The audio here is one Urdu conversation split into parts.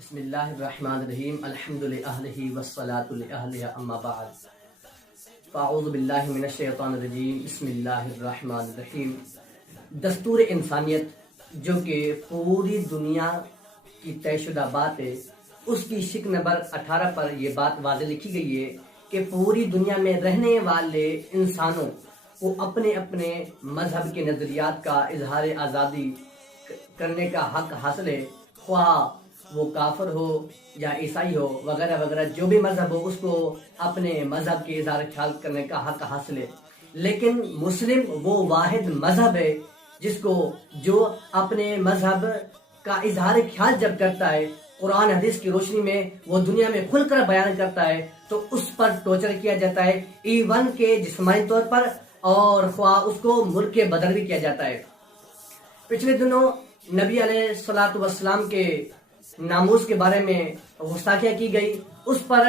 بسم اللہ الرحمن الرحیم الحمد للہ والصلاة لأہلہ اما بعد فاعوذ باللہ من الشیطان الرجیم بسم اللہ الرحمن الرحیم۔ دستور انسانیت جو کہ پوری دنیا کی طے شدہ بات ہے، اس کی شق نمبر 18 پر یہ بات واضح لکھی گئی ہے کہ پوری دنیا میں رہنے والے انسانوں کو اپنے اپنے مذہب کے نظریات کا اظہار آزادی کرنے کا حق حاصل ہے، خواہ وہ کافر ہو یا عیسائی ہو وغیرہ وغیرہ، جو بھی مذہب ہو اس کو اپنے مذہب کے اظہار خیال کرنے کا حق حاصل ہے۔ لیکن مسلم وہ واحد مذہب ہے جس کو جو اپنے مذہب کا اظہار خیال جب کرتا ہے، قرآن حدیث کی روشنی میں وہ دنیا میں کھل کر بیان کرتا ہے تو اس پر ٹارچر کیا جاتا ہے، ایون کے جسمانی طور پر، اور خواہ اس کو ملک کے بدر بھی کیا جاتا ہے۔ پچھلے دنوں نبی علیہ الصلوۃ والسلام کے ناموس کے بارے میں گستاخیاں کی گئی، اس پر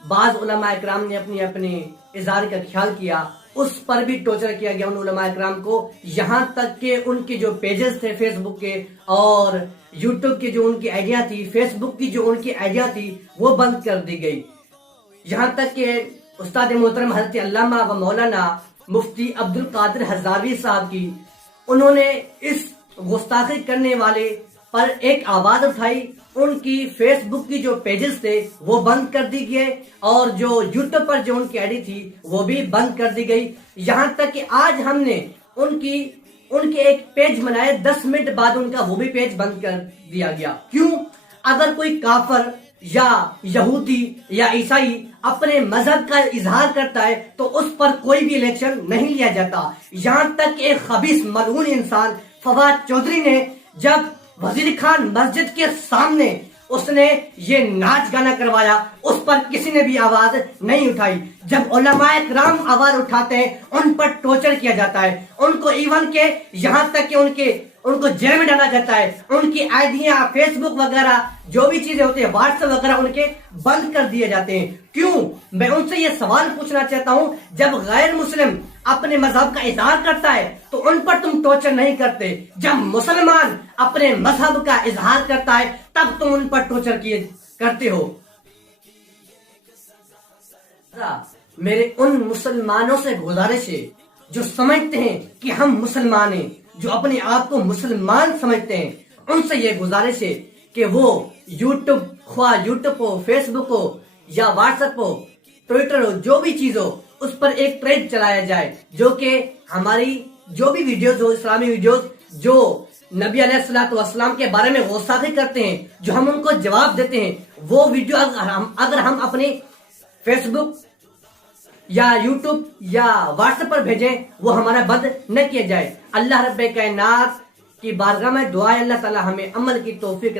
بعض علماء اکرام نے اپنی اپنی اظہار کا خیال کیا، اس پر بھی ٹارچر کیا گیا ان علماء اکرام کو، یہاں تک کہ ان کے جو پیجز تھے فیس بک کے اور یوٹیوب کی جو ان کی آئیڈیا تھی، فیس بک کی جو ان کی آئیڈیا تھی وہ بند کر دی گئی۔ یہاں تک کہ استاد محترم حضرت علامہ و مولانا مفتی عبدالقادر ہزاروی صاحب کی، انہوں نے اس گستاخی کرنے والے پر ایک آواز اٹھائی، ان کی فیس بک کی جو پیجز تھے وہ بند کر دی گئے اور جو یوٹیوب پر جو ان کی آئی ڈی تھی وہ بھی بند کر دی گئی۔ یہاں تک کہ آج ہم نے ان کے ایک پیج بنائے، 10 منٹ بعد ان کا وہ بھی پیج بند کر دیا گیا۔ کیوں؟ اگر کوئی کافر یا یہودی یا عیسائی اپنے مذہب کا اظہار کرتا ہے تو اس پر کوئی بھی الیکشن نہیں لیا جاتا۔ یہاں تک کہ ایک خبیث ملعون انسان فواد چودھری نے جب وزیر خان مسجد کے سامنے اس نے یہ ناچ گانا کروایا، اس پر کسی نے بھی آواز نہیں اٹھائی۔ جب علماء کرام آواز اٹھاتے ہیں ان پر ٹارچر کیا جاتا ہے، ان کو ایون کے یہاں تک کہ ان کو جیل میں ڈالا جاتا ہے، ان کی آئیڈیاں فیس بک وغیرہ جو بھی چیزیں ہوتی ہیں واٹس ایپ وغیرہ ان کے بند کر دیے جاتے ہیں۔ کیوں؟ میں ان سے یہ سوال پوچھنا چاہتا ہوں، جب غیر مسلم اپنے مذہب کا اظہار کرتا ہے تو ان پر تم ٹارچر نہیں کرتے، جب مسلمان اپنے مذہب کا اظہار کرتا ہے تب تم ان پر ٹارچر کرتے ہو۔ میرے ان مسلمانوں سے گزارش ہے جو سمجھتے ہیں کہ ہم مسلمان ہیں، جو اپنے آپ کو مسلمان سمجھتے ہیں، ان سے یہ گزارش ہے کہ وہ یوٹیوب، خواہ یوٹیوب ہو، فیس بک ہو یا واٹس ایپ ہو، ٹویٹر ہو، جو بھی چیز ہو اس پر ایک ٹریڈ چلایا جائے جو کہ ہماری جو بھی ویڈیوز ہو، اسلامی ویڈیوز جو نبی علیہ الصلوۃ والسلام کے بارے میں گستاخی کرتے ہیں، جو ہم ان کو جواب دیتے ہیں، وہ ویڈیو اگر ہم اپنی فیس بک یا یوٹیوب یا واٹس ایپ پر بھیجیں وہ ہمارا بند نہ کیا جائے۔ اللہ رب کائنات کی بارگاہ میں دعا ہے اللہ تعالی ہمیں عمل کی توفیق